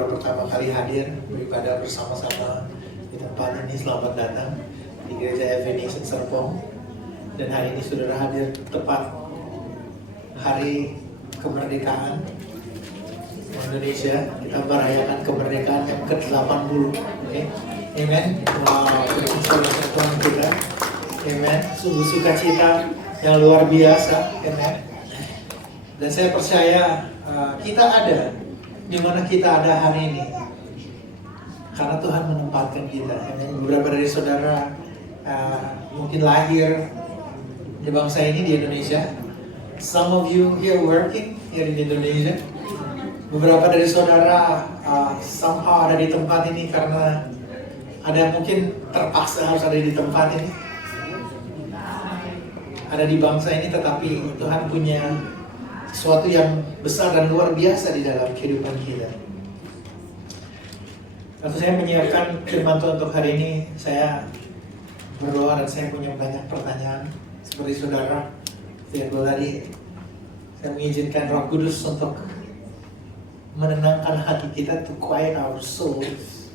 baru pertama kali hadir beribadah bersama-sama di tempat ini, selamat datang di Gereja Ebenezer Serpong. Dan hari ini saudara hadir tepat hari kemerdekaan Indonesia. Kita merayakan kemerdekaan yang ke-80. Okay? Amen. Wow, itu Tuhan kita. Amen. Sungguh sukacita yang luar biasa. Amen. Dan saya percaya kita ada di mana kita ada hari ini karena Tuhan menempatkan kita. Amen. Beberapa dari saudara mungkin lahir di bangsa ini, di Indonesia. Some of you here working here in Indonesia. Beberapa dari saudara somehow ada di tempat ini karena ada mungkin terpaksa harus ada di tempat ini. Ada di bangsa ini, tetapi Tuhan punya sesuatu yang besar dan luar biasa di dalam kehidupan kita. Waktu saya menyiapkan firman Tuhan untuk hari ini, saya berdoa dan saya punya banyak pertanyaan. Seperti saudara Firgo tadi, saya mengizinkan Roh Kudus untuk menenangkan hati kita, to quiet our souls.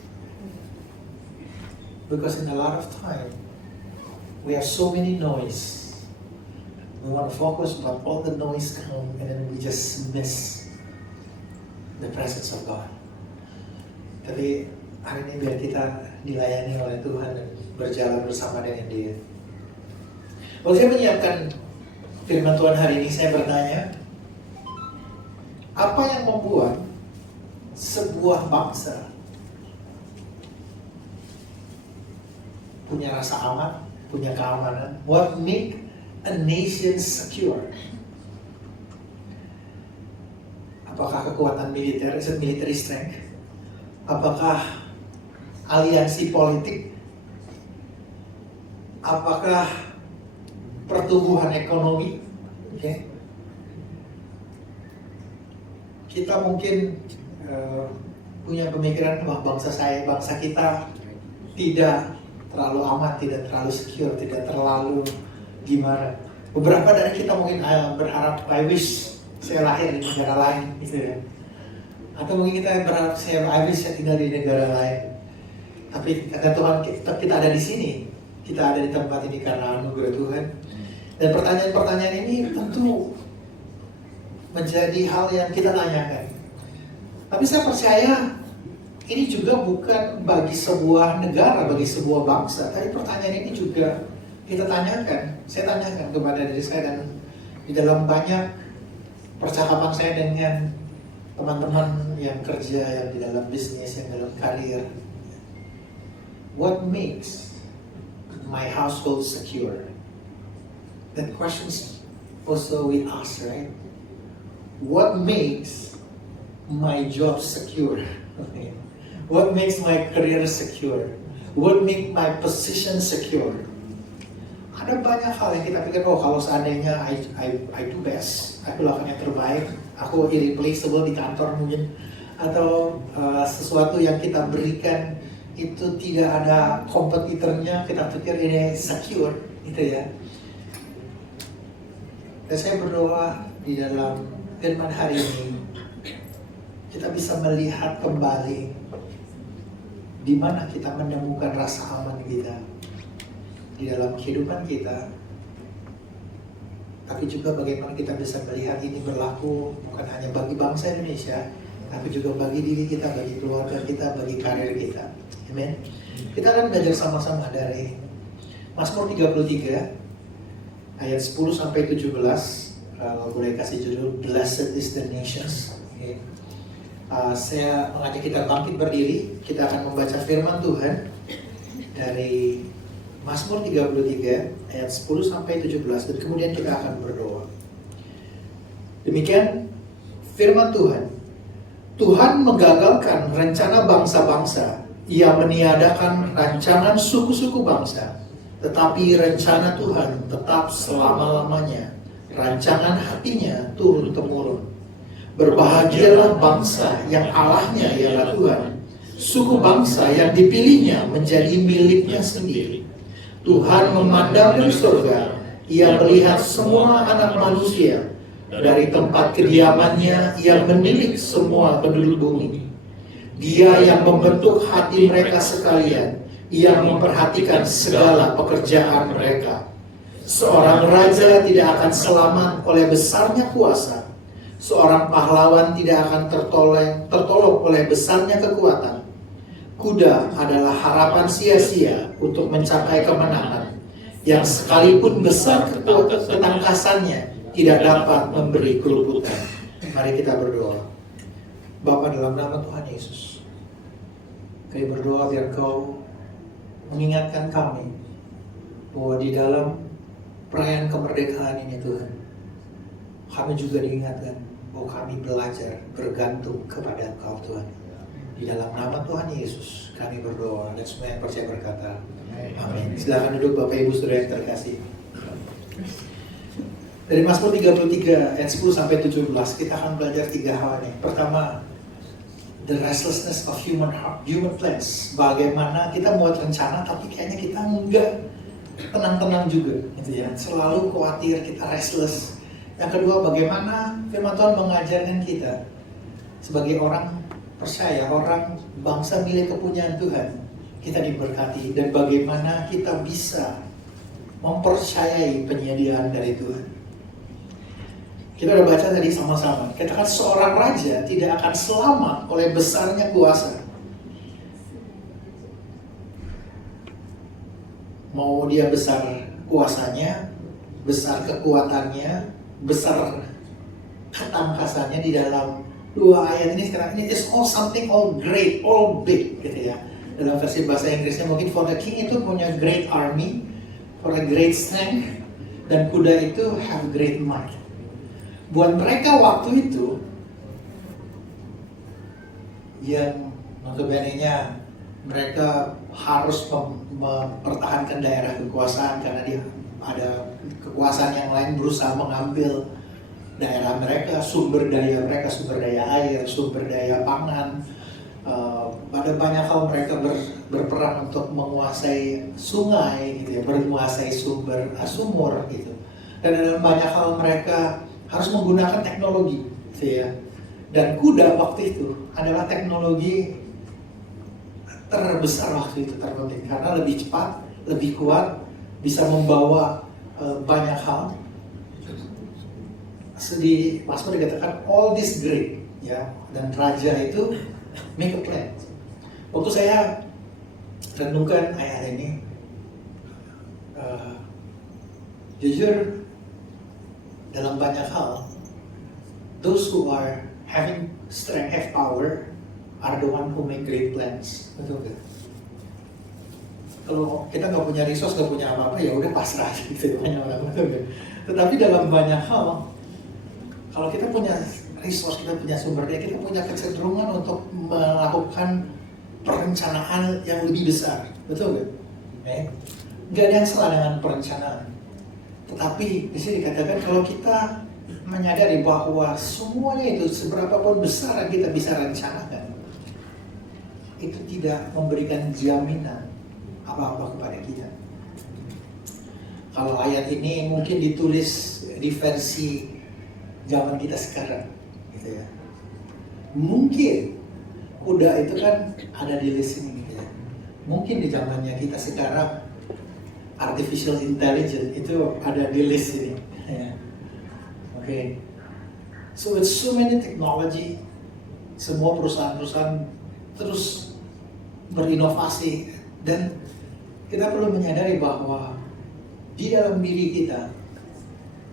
Because in a lot of time, we have so many noise. We want to focus, but all the noise comes and then we just miss the presence of God. Tapi hari ini biar kita dilayani oleh Tuhan dan berjalan bersama dengan Dia. Waktu saya menyiapkan firman Tuhan hari ini, saya bertanya, apa yang membuat sebuah bangsa punya rasa aman, punya keamanan? What make a nation secure? Apakah kekuatan militer, is it military strength? Apakah aliansi politik? Apakah pertumbuhan ekonomi? Okay. Kita mungkin punya pemikiran bahwa bangsa kita tidak terlalu aman, tidak terlalu secure, tidak terlalu gimana. Beberapa dari kita mungkin berharap, I wish saya lahir di negara lain, gitu ya. Atau mungkin kita berharap, I wish saya tinggal di negara lain. Tapi kata Tuhan, kita ada di sini, kita ada di tempat ini karena anugerah Tuhan. Dan pertanyaan-pertanyaan ini tentu menjadi hal yang kita tanyakan. Tapi saya percaya ini juga bukan bagi sebuah negara, bagi sebuah bangsa. Tapi pertanyaan ini juga kita tanyakan, saya tanyakan kepada diri saya dan di dalam banyak percakapan saya dengan teman-teman yang kerja, yang di dalam bisnis, yang dalam karir. What makes my household secure? That questions also we ask, right? What makes my job secure? What makes my career secure? What makes my position secure? Ada banyak hal yang kita pikir, oh kalau seandainya I do best, aku lakukan yang terbaik, aku irreplaceable di kantor mungkin, atau sesuatu yang kita berikan itu tidak ada kompetitornya, kita pikir ini secure, gitu ya. Dan saya berdoa di dalam firman hari ini, kita bisa melihat kembali di mana kita menemukan rasa aman kita di dalam kehidupan kita, tapi juga bagaimana kita bisa melihat ini berlaku bukan hanya bagi bangsa Indonesia, tapi juga bagi diri kita, bagi keluarga kita, bagi karir kita. Amen. Kita akan belajar sama-sama dari Mazmur 33 ayat 10 sampai 17. Kalau boleh kasih judul Blessed is the Nations. Okay. Saya mengajak kita bangkit berdiri. Kita akan membaca firman Tuhan dari Mazmur 33 ayat 10 sampai 17 dan kemudian kita akan berdoa. Demikian firman Tuhan. Tuhan menggagalkan rencana bangsa-bangsa. Ia meniadakan rancangan suku-suku bangsa. Tetapi rencana Tuhan tetap selama-lamanya. Rancangan hatinya turun-temurun. Berbahagialah bangsa yang Allahnya ialah Tuhan. Suku bangsa yang dipilihnya menjadi miliknya sendiri. Tuhan memandang dari surga, Ia melihat semua anak manusia. Dari tempat kediamannya, Ia menilik semua penduduk bumi. Dia yang membentuk hati mereka sekalian, yang memperhatikan segala pekerjaan mereka. Seorang raja tidak akan selamat oleh besarnya kuasa. Seorang pahlawan tidak akan tertolong oleh besarnya kekuatan. Kuda adalah harapan sia-sia untuk mencapai kemenangan, yang sekalipun besar ketangkasannya tidak dapat memberi keluputan. Mari kita berdoa. Bapa, dalam nama Tuhan Yesus, kami berdoa biar Kau mengingatkan kami bahwa di dalam perayaan kemerdekaan ini Tuhan, kami juga diingatkan bahwa kami belajar bergantung kepada Engkau Tuhan. Di dalam nama Tuhan Yesus kami berdoa, dan semua yang percaya berkata amin. Silakan duduk Bapak Ibu Saudara yang terkasih. Dari Mazmur 33 ayat 10 sampai 17 kita akan belajar 3 hal ini. Pertama, the restlessness of human plans. Bagaimana kita buat rencana tapi kayaknya kita enggak tenang-tenang juga gitu ya. Selalu khawatir, kita restless. Yang kedua, bagaimana firman Tuhan mengajarkan kita sebagai orang percaya, orang bangsa milik kepunyaan Tuhan, kita diberkati, dan bagaimana kita bisa mempercayai penyediaan dari Tuhan. Kita udah baca tadi sama-sama, katakan seorang raja tidak akan selamat oleh besarnya kuasa. Mau dia besar kuasanya, besar kekuatannya, besar ketangkasannya, di dalam 2 ayat ini sekarang ini is all something all great, all big gitu ya. Dalam versi bahasa Inggrisnya mungkin for the king itu punya great army, for a great strength, dan kuda itu have great might. Buat mereka waktu itu yang notabene-nya mereka harus mempertahankan daerah kekuasaan karena dia ada kekuasaan yang lain berusaha mengambil daerah mereka, sumber daya mereka, sumber daya air, sumber daya pangan. Pada banyak hal mereka berperan untuk menguasai sungai, gitu ya, menguasai sumur, gitu. Dan dalam banyak hal mereka harus menggunakan teknologi, gitu ya. Dan kuda waktu itu adalah teknologi terbesar waktu itu, terpenting karena lebih cepat, lebih kuat, bisa membawa banyak hal. Di Mazmur dikatakan all this great, ya, dan raja itu make a plan. Waktu saya renungkan ayat ini, jujur dalam banyak hal, those who are having strength, have power, are the one who make great plans. Betul nggak? Kalau kita nggak punya resource, nggak punya apa-apa, ya udah pasrah gitu banyak orang, betul nggak? Tetapi dalam banyak hal, kalau kita punya resource, kita punya sumber daya, kita punya kecenderungan untuk melakukan perencanaan yang lebih besar, betul nggak? Nggak ada yang salah dengan perencanaan. Tetapi di sini dikatakan kalau kita menyadari bahwa semuanya itu seberapapun besar kita bisa rencanakan, itu tidak memberikan jaminan apa-apa kepada kita. Kalau ayat ini mungkin ditulis di versi zaman kita sekarang, gitu ya. Mungkin kuda itu kan ada di list ini, gitu ya. Mungkin di zamannya kita sekarang artificial intelligence itu ada di list ini, ya. Okay. So with so many technology, semua perusahaan-perusahaan terus berinovasi, dan kita perlu menyadari bahwa di dalam diri kita,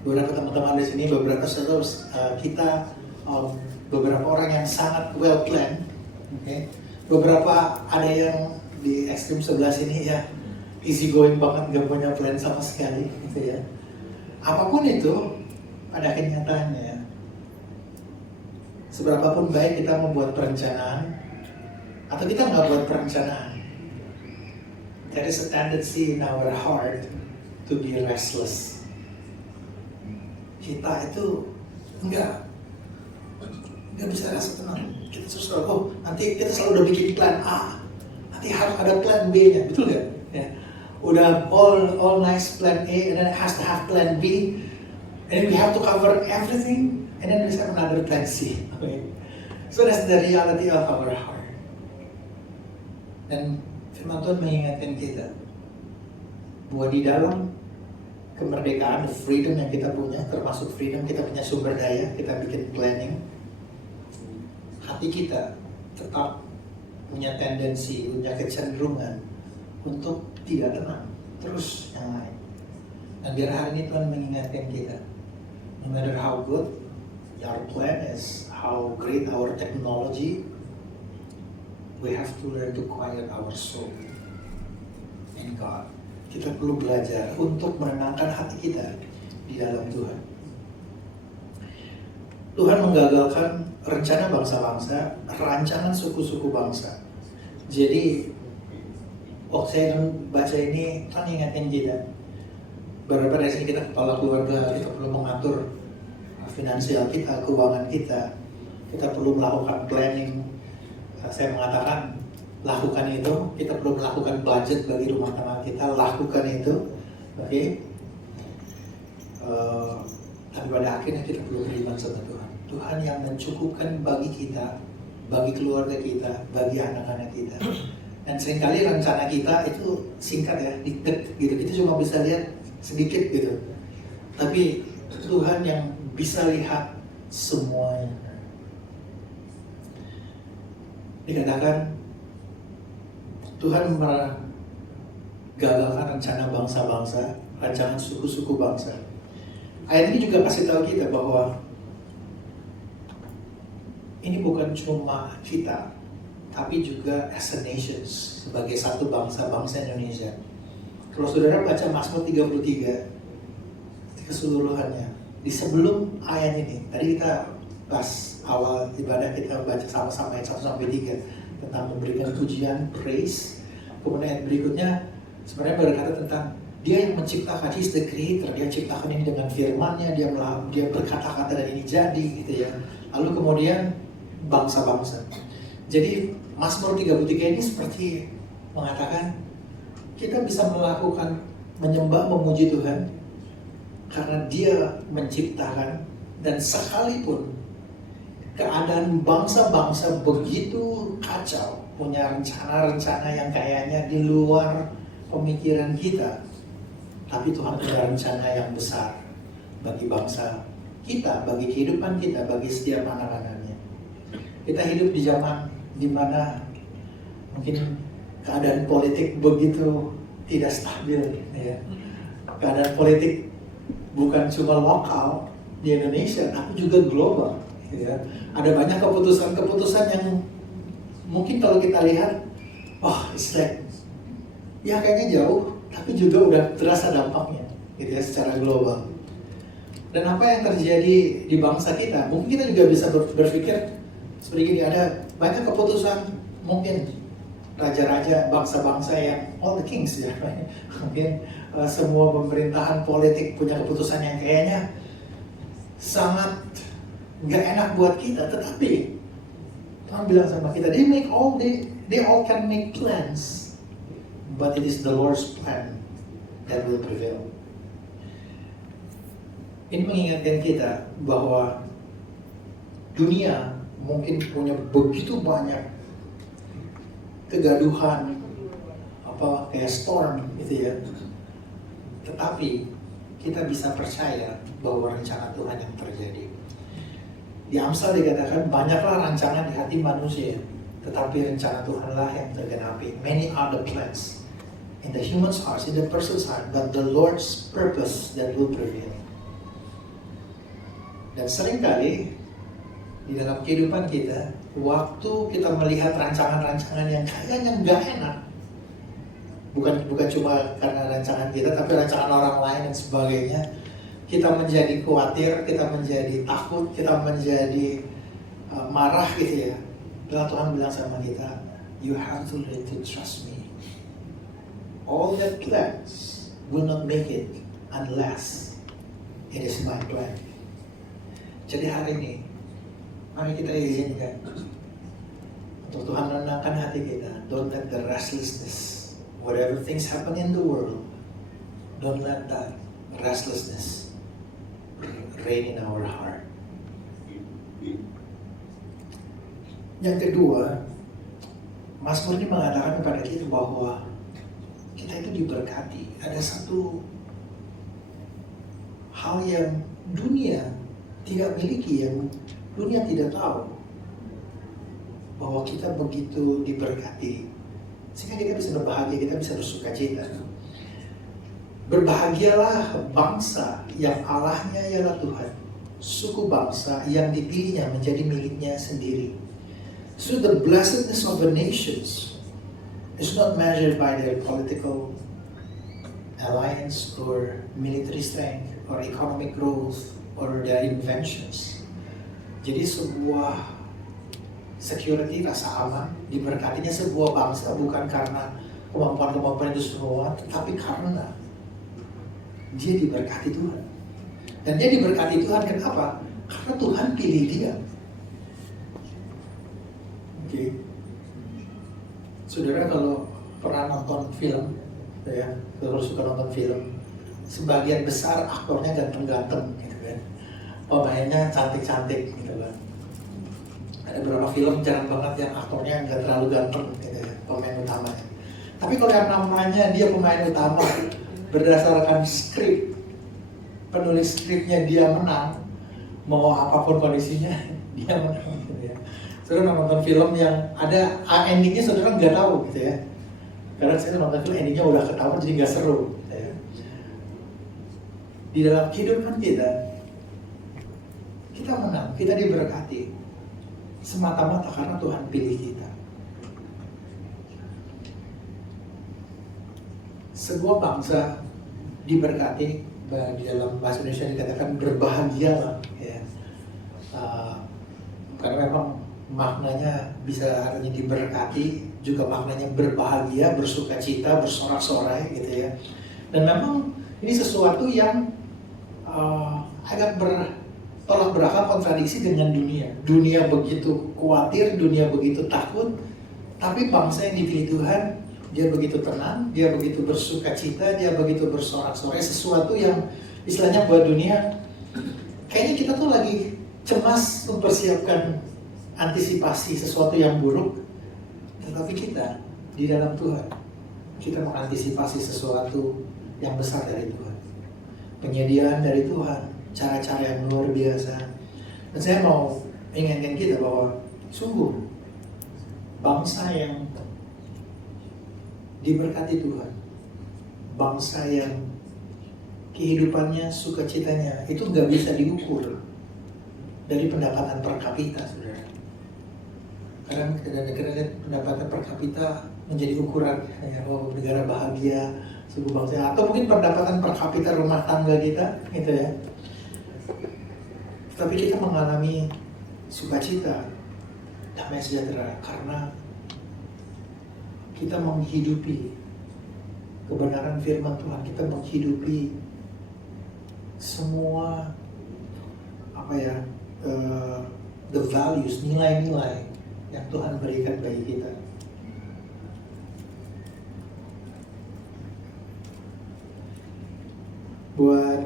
beberapa teman-teman di sini, beberapa kita, beberapa orang yang sangat well planned, okay? Beberapa ada yang di ekstrim sebelah sini ya easy going banget, gak punya plan sama sekali, gitu ya. Apapun itu, pada kenyataannya, seberapapun baik kita membuat perencanaan atau kita nggak buat perencanaan, there is a tendency in our heart to be restless. Kita itu enggak bisa rasa tenang. Kita selalu, nanti kita selalu udah bikin plan A, nanti harus ada plan B-nya, betul nggak? Ya. Udah all nice plan A, and then it has to have plan B, and then we have to cover everything, and then we have another plan C. Okay. So that's the reality of our heart. Dan firman Tuhan mengingatkan kita bahwa di dalam kemerdekaan, the freedom yang kita punya, termasuk freedom kita punya sumber daya, kita bikin planning, hati kita tetap punya tendensi, punya kecenderungan untuk tidak tenang, terus yang lain. Dan biar hari ini Tuhan mengingatkan kita, no matter how good our plan is, how great our technology, we have to learn to quiet our soul in God. Kita perlu belajar untuk menenangkan hati kita di dalam Tuhan. Tuhan menggagalkan rencana bangsa-bangsa, rancangan suku-suku bangsa. Jadi, waktu saya baca ini, Tuhan ingatkan kita. Beberapa dari sini kita kepala keluarga, kita perlu mengatur finansial kita, keuangan kita. Kita perlu melakukan planning. Saya mengatakan, lakukan itu, kita perlu melakukan budget bagi rumah tangga kita, lakukan itu, oke? Tapi pada akhirnya kita perlu beriman sama Tuhan. Tuhan yang mencukupkan bagi kita, bagi keluarga kita, bagi anak-anak kita. Dan seringkali rencana kita itu singkat ya, dikit gitu. Kita cuma bisa lihat sedikit gitu. Tapi Tuhan yang bisa lihat semuanya. Dikatakan Tuhan menggagalkan rencana bangsa-bangsa, rancangan suku-suku bangsa. Ayat ini juga kasih tahu kita bahwa ini bukan cuma kita, tapi juga as a nation, sebagai satu bangsa Indonesia. Kalau saudara baca Mazmur 33 keseluruhannya, di sebelum ayat ini, tadi kita pas awal ibadah kita baca sama-sama ayat 1-3 tentang memberikan pujian, praise. Kemudian ayat berikutnya sebenarnya berkata tentang Dia yang menciptakan, He's the creator. Dia ciptakan ini dengan firman-Nya, dia berkata-kata dan ini jadi gitu ya. Lalu kemudian bangsa-bangsa. Jadi Mazmur 33 ini seperti mengatakan kita bisa melakukan menyembah, memuji Tuhan karena Dia menciptakan. Dan sekalipun keadaan bangsa-bangsa begitu kacau, punya rencana-rencana yang kayaknya di luar pemikiran kita, tapi Tuhan punya rencana yang besar bagi bangsa kita, bagi kehidupan kita, bagi setiap anak-anaknya. Kita hidup di zaman di mana mungkin keadaan politik begitu tidak stabil, ya. Keadaan politik bukan cuma lokal di Indonesia, tapi juga global. Ya. Ada banyak keputusan-keputusan yang mungkin kalau kita lihat, it's like, ya kayaknya jauh, tapi juga udah terasa dampaknya, gitu ya, secara global. Dan apa yang terjadi di bangsa kita, mungkin kita juga bisa berpikir seperti ini, ada banyak keputusan, mungkin raja-raja, bangsa-bangsa yang all the kings ya, mungkin semua pemerintahan politik punya keputusan yang kayaknya sangat nggak enak buat kita, tetapi Tuhan bilang sama kita, they all can make plans, but it is the Lord's plan that will prevail. Ini mengingatkan kita bahwa dunia mungkin punya begitu banyak kegaduhan, kayak storm gitu ya. Tetapi kita bisa percaya bahwa rencana Tuhan yang terjadi. Di Amsal dikatakan banyaklah rancangan di hati manusia, tetapi rencana Tuhanlah yang tergenapi. Many are the plans in the human's heart, in the person's heart, but the Lord's purpose that will prevail. Dan seringkali di dalam kehidupan kita, waktu kita melihat rancangan-rancangan yang kayaknya nggak enak, bukan cuma karena rancangan kita, tapi rancangan orang lain dan sebagainya, kita menjadi khawatir, kita menjadi takut, kita menjadi marah gitu ya. Lalu Tuhan bilang sama kita, you have to learn to trust me. All the plans will not make it unless it is my plan. Jadi hari ini, mari kita izinkan untuk Tuhan menenangkan hati kita. Don't let the restlessness, whatever things happen in the world, don't let that restlessness reign in our heart. Yang kedua, Mazmur ini mengatakan kepada kita bahwa kita itu diberkati. Ada satu hal yang dunia tidak miliki, yang dunia tidak tahu, bahwa kita begitu diberkati sehingga kita bisa berbahagia, kita bisa bersuka cita. Berbahagialah bangsa yang Allahnya ialah Tuhan, suku bangsa yang dipilihnya menjadi miliknya sendiri. So the blessedness of the nations is not measured by their political alliance or military strength or economic growth or their inventions. Jadi sebuah security, rasa aman, diberkatinya sebuah bangsa bukan karena kemampuan-kemampuan itu semua, tetapi karena dia diberkati Tuhan. Dan dia diberkati Tuhan kenapa? Karena Tuhan pilih dia. Oke. Saudara kalau pernah nonton film, ya, kalau suka nonton film, sebagian besar aktornya ganteng-ganteng gitu kan. Pemainnya cantik-cantik gitu kan. Ada beberapa film jarang banget yang aktornya nggak terlalu ganteng gitu ya, pemain utamanya. Tapi kalau yang namanya dia pemain utama, berdasarkan skrip, penulis skripnya dia menang, mau apapun kondisinya dia menang gitu ya. Saudara nonton film yang ada endingnya saudara nggak tahu gitu ya. Karena saya nonton film endingnya udah ketahuan jadi nggak seru gitu ya. Di dalam kehidupan kita menang, kita diberkati semata-mata karena Tuhan pilih kita. Sebuah bangsa diberkati, di dalam bahasa Indonesia dikatakan berbahagialah ya. Karena memang maknanya bisa artinya diberkati, juga maknanya berbahagia, bersuka cita, bersorak-sorai gitu ya. Dan memang ini sesuatu yang agak bertolak belakang, kontradiksi dengan dunia. Dunia begitu khawatir, dunia begitu takut, tapi bangsa yang dipilih Tuhan, dia begitu tenang, dia begitu bersuka cita, dia begitu bersorak-sorai. Sesuatu yang istilahnya buat dunia, kayaknya kita tuh lagi cemas mempersiapkan antisipasi sesuatu yang buruk, tetapi kita di dalam Tuhan, kita mengantisipasi sesuatu yang besar dari Tuhan, penyediaan dari Tuhan, cara-cara yang luar biasa. Dan saya mau ingatkan kita bahwa sungguh bangsa yang diberkati Tuhan, bangsa yang kehidupannya, sukacitanya itu nggak bisa diukur dari pendapatan per kapita, saudara. Kadang negara pendapatan per kapita menjadi ukuran, ya, oh negara bahagia, suku bangsa, atau mungkin pendapatan per kapita rumah tangga kita, gitu ya. Tapi kita mengalami sukacita, damai sejahtera karena kita menghidupi kebenaran firman Tuhan, kita menghidupi semua the values, nilai-nilai yang Tuhan berikan bagi kita. Buat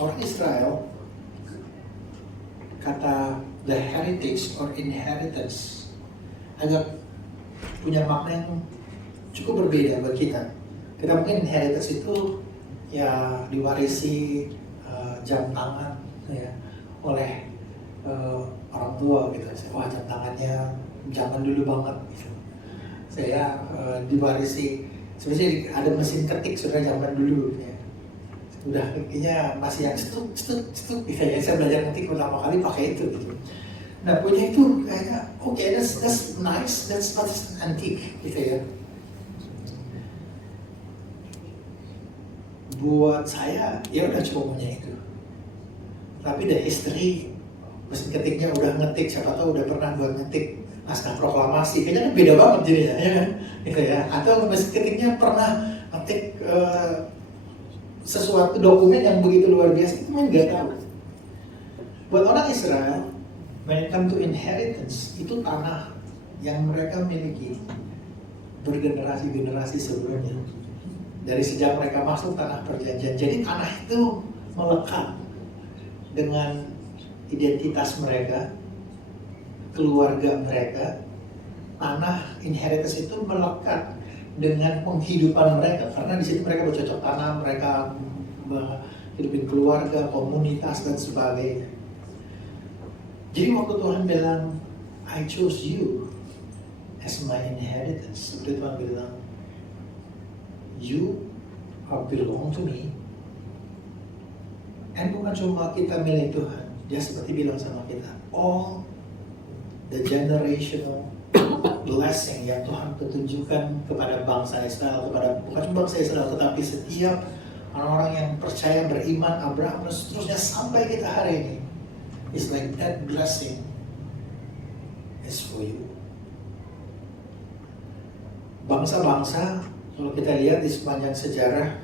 orang Israel, kata the heritage or inheritance agak punya makna yang cukup berbeda bagi kita. Kita mungkin inheritance itu ya diwarisi jam tangan ya oleh orang tua gitu. Wah, jam tangannya zaman dulu banget gitu. Saya diwarisi, sebenarnya ada mesin ketik sudah zaman dulu ya. Udah kayaknya masih yang stuk gitu ya. Saya belajar ketik pertama kali pakai itu gitu. Nah, punya itu kayaknya that's nice, that's antique gitu ya. Buat saya ya udah cukup punya itu. Tapi the history, mesin ketiknya udah ngetik, siapa tahu udah pernah buat ngetik naskah proklamasi, kayaknya kan beda banget jadinya ya kan, gitu ya. Atau mesin ketiknya pernah ngetik sesuatu dokumen yang begitu luar biasa, itu kan nggak tahu. Buat orang Israel, when it come to inheritance, itu tanah yang mereka miliki bergenerasi-generasi sebelumnya. Dari sejak mereka masuk tanah perjanjian, jadi tanah itu melekat dengan identitas mereka, keluarga mereka, tanah inheritance itu melekat dengan penghidupan mereka, karena di situ mereka bercocok tanam, mereka hidupin keluarga, komunitas dan sebagainya. Jadi waktu Tuhan bilang, I chose you as my inheritance, seperti Tuhan bilang, you are belong to me. And bukan cuma kita milik Tuhan, dia seperti bilang sama kita, all the generational blessing yang Tuhan tunjukkan kepada bangsa Israel, bukan cuma bangsa Israel, tetapi setiap orang-orang yang percaya, beriman, Abraham dan seterusnya sampai kita hari ini, it's like that blessing is for you. Bangsa-bangsa, kalau kita lihat di sepanjang sejarah,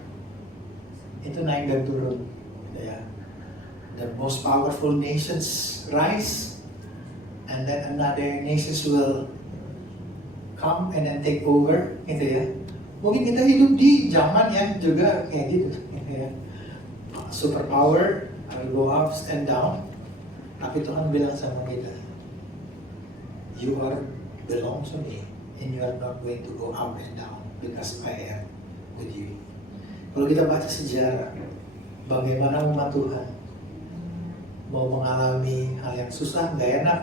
itu naik dan turun. Ya. The most powerful nations rise, and then another nations will come and then take over, gitu ya. Mungkin kita hidup di zaman yang juga kayak gitu, ya. Superpower will go up and down, tapi Tuhan bilang sama kita, you are belong to me, and you are not going to go up and down because I am with you. Kalau kita baca sejarah, bagaimana umat Tuhan mau mengalami hal yang susah, nggak enak,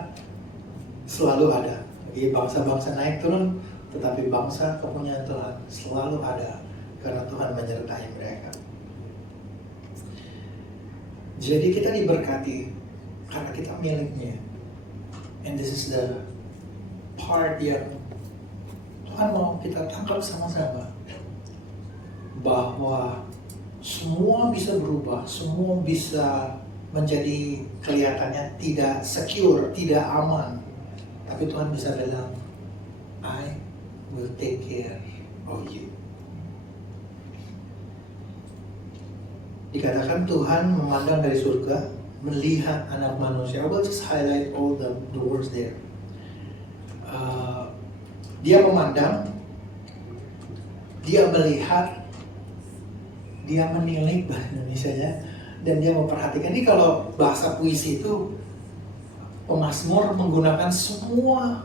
selalu ada. Jadi bangsa-bangsa naik turun, tetapi bangsa kepunyaan Tuhan selalu ada karena Tuhan menyertai mereka. Jadi kita diberkati karena kita miliknya. And this is the part yang Tuhan mau kita tangkap sama-sama, bahwa semua bisa berubah, semua bisa menjadi kelihatannya tidak secure, tidak aman. Tapi Tuhan bisa bilang, I will take care of you. Dikatakan Tuhan memandang dari surga, melihat anak manusia. I will just highlight all the words there. Dia memandang, dia melihat, dia menilik bahasa Indonesianya, dan dia memperhatikan. Ini kalau bahasa puisi itu, pemazmur menggunakan semua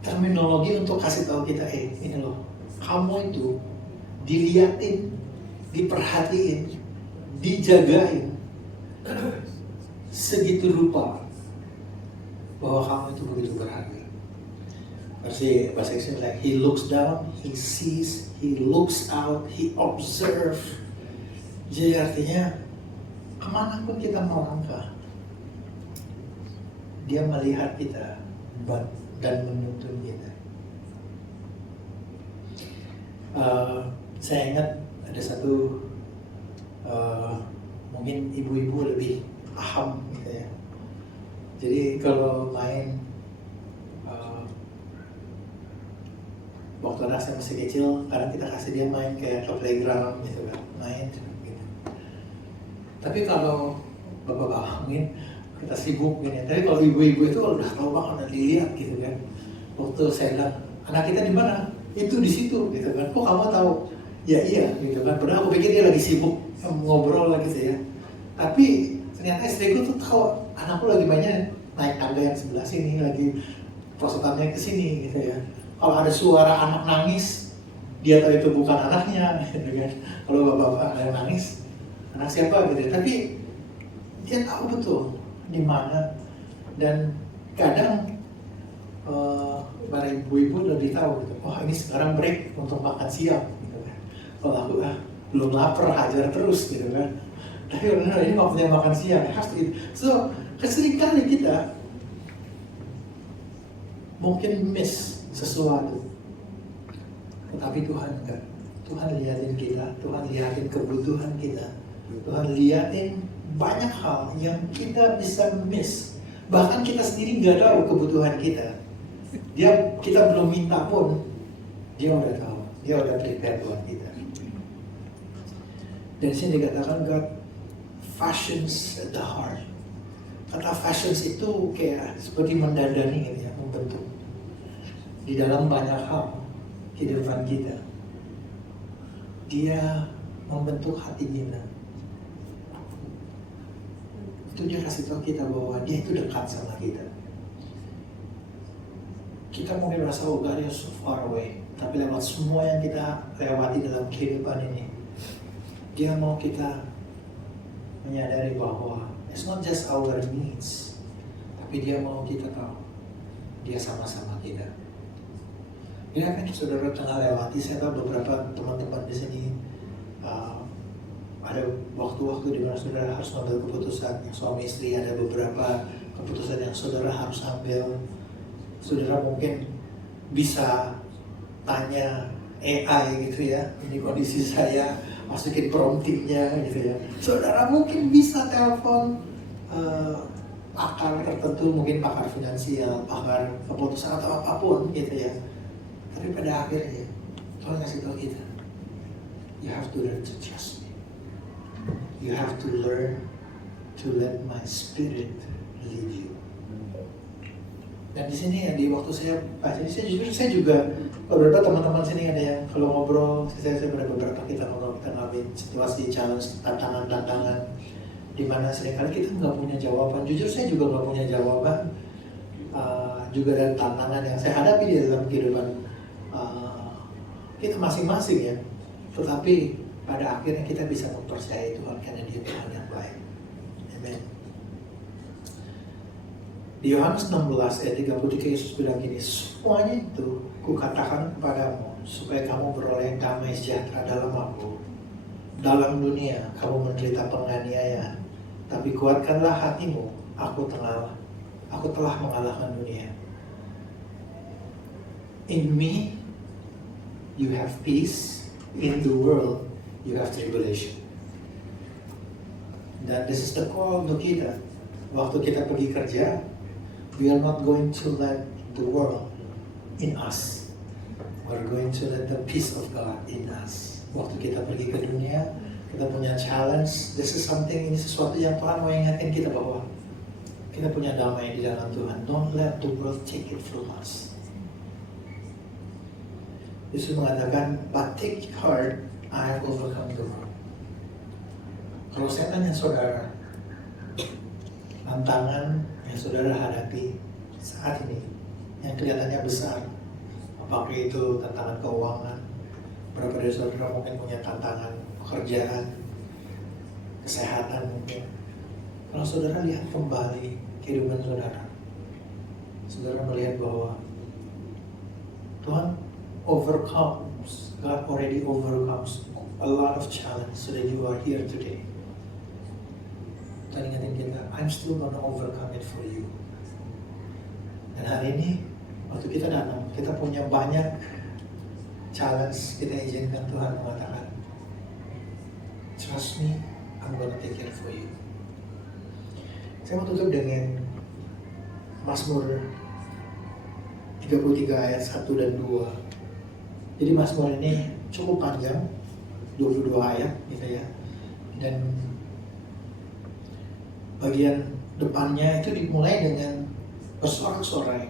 terminologi untuk kasih tahu kita, ini loh, kamu itu diliatin, diperhatiin, dijagain segitu rupa bahwa kamu itu begitu berharga. Bahasa Inggris like he looks down, he sees, he looks out, he observe. Jadi artinya kemana pun kita mau langkah, dia melihat kita dan menuntun kita. Saya ingat ada satu, mungkin ibu-ibu lebih paham gitu ya. Jadi kalau main, waktu anak saya masih kecil, kadang kita kasih dia main kayak ke playground gitu kan, main gitu. Tapi kalau bapak-bapak mungkin kita sibuk gini. Tapi kalau ibu-ibu itu udah tahu banget, udah dilihat gitu kan. Waktu saya bilang, anak kita di mana? Itu di situ gitu kan. Kok kamu tahu? Ya iya gitu kan. Padahal aku pikir dia lagi sibuk ngobrol lagi gitu ya. Tapi ternyata istriku tuh tahu anakku lagi mainnya naik tangga yang sebelah sini, lagi prosotannya ke sini gitu ya. Kalau ada suara anak nangis, dia tahu itu bukan anaknya gitu kan. Kalau bapak-bapak ada yang nangis, anak siapa gitu ya. Tapi dia tahu betul di mana, dan kadang para ibu-ibu lebih tahu gitu. Oh ini sekarang break untuk makan siang gitu kan. Kalau aku belum lapar, hajar terus gitu kan. Tapi ini waktunya makan siang, harus gitu. So seringkali kita mungkin miss sesuatu, tetapi Tuhan enggak. Tuhan lihatin kita, Tuhan lihatin kebutuhan kita, Tuhan lihatin banyak hal yang kita bisa miss. Bahkan kita sendiri nggak tahu kebutuhan kita. Kita belum minta pun, dia udah tahu, dia udah prepare buat kita. Dan sini dikatakan God fashions at the heart. Kata fashions itu kayak seperti mendandani gitu ya, membentuk di dalam banyak hal kehidupan kita. Dia membentuk hati kita. Itu dia kasih tahu kita bahwa dia itu dekat sama kita. kita mungkin merasa, oh God is so far away. Tapi lewat semua yang kita lewati dalam kehidupan ini, Dia mau kita menyadari bahwa it's not just our needs, tapi Dia mau kita tahu Dia sama-sama kita. Ini kan saudara tengah lewati, saya tahu beberapa teman-teman di sini ada waktu-waktu di mana saudara harus mengambil keputusan. Yang suami istri, ada beberapa keputusan yang saudara harus ambil. Saudara mungkin bisa tanya AI gitu ya, ini kondisi saya, masukin promptingnya gitu ya. Saudara mungkin bisa telepon pakar tertentu, mungkin pakar finansial, pakar keputusan atau apapun gitu ya. Tapi pada akhirnya Tuhan kasih tahu kita, you have to learn to trust me. You have to learn to let my spirit lead you. Dan di sini ya, di waktu saya baca, saya juga beberapa teman-teman sini ada yang kalau ngobrol, saya beberapa kita ngobrol, kita ngalamin situasi, challenge, tantangan di mana seringkali kita nggak punya jawaban. Jujur saya juga nggak punya jawaban, juga ada tantangan yang saya hadapi di dalam kehidupan kita masing-masing ya. Tetapi pada akhirnya kita bisa mempercayai Tuhan karena Dia Tuhan yang baik. Amin. Di Yohanes 16 ayat 33 Yesus bilang gini, semuanya itu kukatakan kepadamu supaya kamu beroleh damai sejahtera dalam aku. Dalam dunia kamu menderita penganiayaan, tapi kuatkanlah hatimu, aku telah mengalahkan dunia. In me you have peace, in the world you have tribulation. Dan this is the call untuk kita. Waktu kita pergi kerja, we are not going to let the world in us. We are going to let the peace of God in us. Waktu kita pergi ke dunia, kita punya challenge. This is something, ini sesuatu yang Tuhan mau ingatkan kita bahwa kita punya damai di dalam Tuhan. Don't let the world take it from us. Yesus mengatakan, but take heart, I have overcome the world. Kalau saya tanya saudara, tantangan yang saudara hadapi saat ini, yang kelihatannya besar, apakah itu tantangan keuangan, berapa dari saudara mungkin punya tantangan pekerjaan, kesehatan mungkin. Kalau saudara lihat kembali kehidupan saudara, saudara melihat bahwa Tuhan overcomes, God already overcomes a lot of challenge so that you are here today. Tuhan ingatin kita, I'm still gonna overcome it for you. Dan hari ini, waktu kita datang, kita punya banyak challenge, kita izinkan Tuhan mengatakan, trust me, I'm gonna take care for you. Saya mau tutup dengan Mazmur 33 ayat 1 dan 2. Jadi Mazmur ini cukup panjang, 22 ayat gitu ya. Dan bagian depannya itu dimulai dengan bersorak-sorai.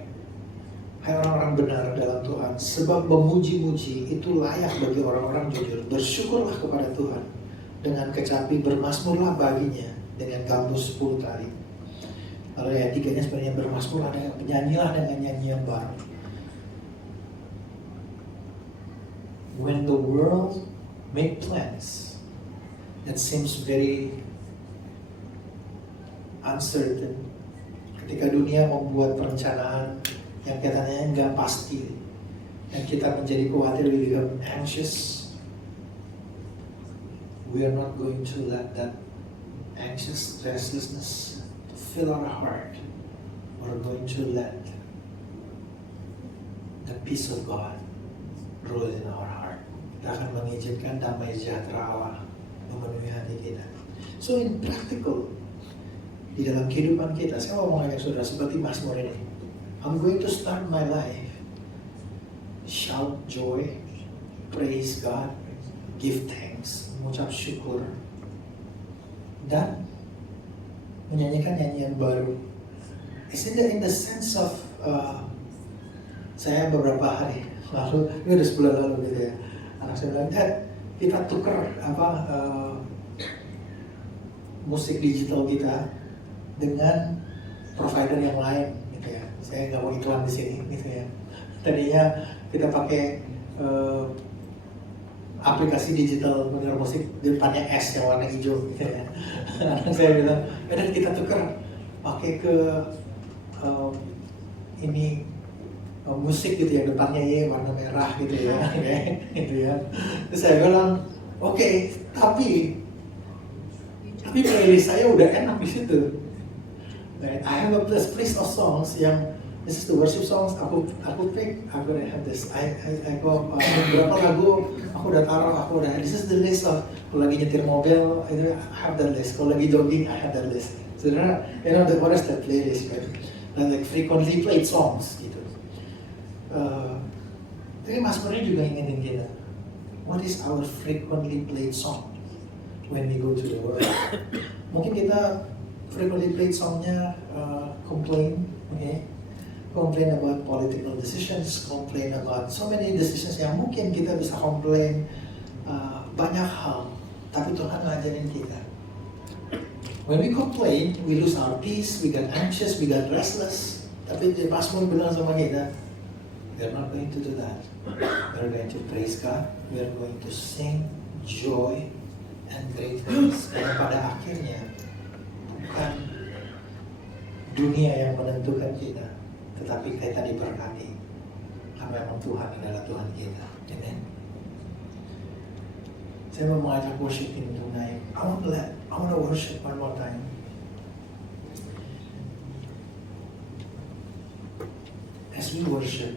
Hai orang-orang benar dalam Tuhan, sebab memuji-muji itu layak bagi orang-orang jujur. Bersyukurlah kepada Tuhan dengan kecapi, bermasmurlah baginya dengan gambus 10 tali. Lalu ayat 3-nya sebenarnya bermasmurlah dengan penyanyilah dengan nyanyian baru. When the world make plans that seems very uncertain, ketika dunia membuat perencanaan yang katanya nggak pasti, dan kita menjadi khawatir, we become anxious, we are not going to let that anxious restlessness to fill our heart. We're going to let the peace of God rule in our heart. Kita akan mengizinkan damai sejahtera Allah memenuhi hati kita. So in practical, di dalam kehidupan kita, saya mau mengajak saudara seperti Mazmur ini. I'm going to start my life. Shout joy, praise God, give thanks, mengucap syukur, dan menyanyikan nyanyian baru. It's in the sense of saya beberapa hari lalu, ini udah sebulan lalu gitu ya, anak saya bilang, Dad, kita tuker musik digital kita dengan provider yang lain gitu ya. Saya nggak mau iklan di sini gitu ya. Tadinya kita pakai aplikasi digital pendengar musik, depannya S yang warna hijau gitu ya. Anak saya bilang, dan kita tukar pakai ke ini musik gitu ya, depannya Y warna merah gitu ya, gitu ya. Terus saya bilang, oke, tapi playlist saya udah enak di situ. Right? I have a list of songs yang this is the worship songs. Aku pick, I'm gonna have this. I go berapa lagu aku udah taruh, aku udah. This is the list of. Kalau lagi nyetir mobil, I have that list. Kalau lagi jogging, I have that list. Sebenarnya, what is that playlist? Right? Like frequently played songs gitu. Tapi Mas Puri juga ingetin kita. What is our frequently played song when we go to the world? Mungkin kita frequently played songnya complain, okay? Complain about political decisions, complain about so many decisions yang mungkin kita bisa complain banyak hal, tapi Tuhan ngajarin kita. When we complain, we lose our peace, we get anxious, we get restless. Tapi Mazmur bilang sama kita, we are not going to do that. We are going to praise God, we are going to sing joy and gratefulness. Karena pada akhirnya bukan dunia yang menentukan kita, tetapi kita diberkati. Karena memang Tuhan adalah Tuhan kita. Amen. Saya mau mengajak worship ini tonight. I want to worship one more time. As we worship,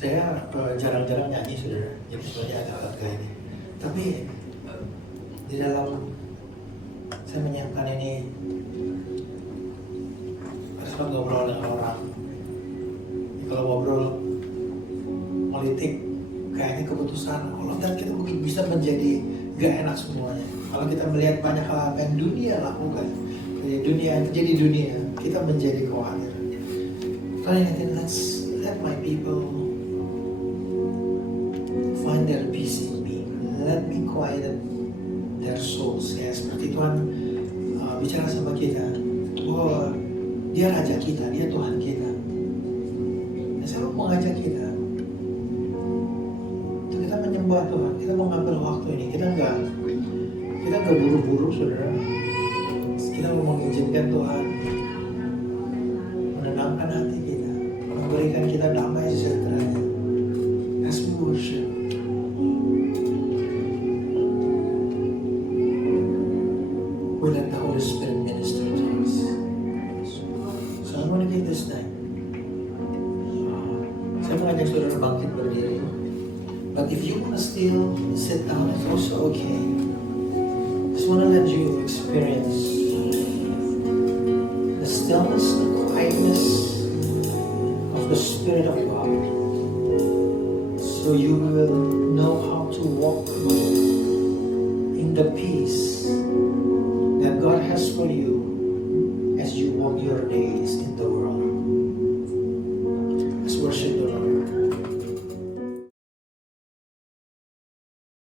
saya jarang-jarang nyanyi, saudara. Jadi sebenarnya agak lega ini. Tapi di dalam saya menyiapkan ini, harus ngobrol dengan orang. Kalau ngobrol politik, kayaknya keputusan, kalau dan kita mungkin bisa menjadi gak enak semuanya. Kalau kita melihat banyak hal yang dunia lakukan, dunia yang terjadi dunia, kita menjadi khawatir. Kalau ingatin, let my people find their peace in me. Let me quiet their souls. Ya, seperti Tuhan bicara sama kita. Oh, Dia Raja kita, Dia Tuhan kita. Dan saya mau mengajak kita. Kita menyembah Tuhan, kita mau ngambil waktu ini. Kita nggak buru-buru, saudara. Kita mau mengizinkan Tuhan menenangkan hati kita, memberikan kita damai sejahteranya. As we worship, we let the Holy Spirit minister to us. So I want to give this time. Saya mengajak saudara bangkit berdiri. But if you want to still sit down, it's also okay. Just want to let you experience the stillness, the quietness of the Spirit of God. So you will know how to walk in the peace that God has for you as you walk your days in the world.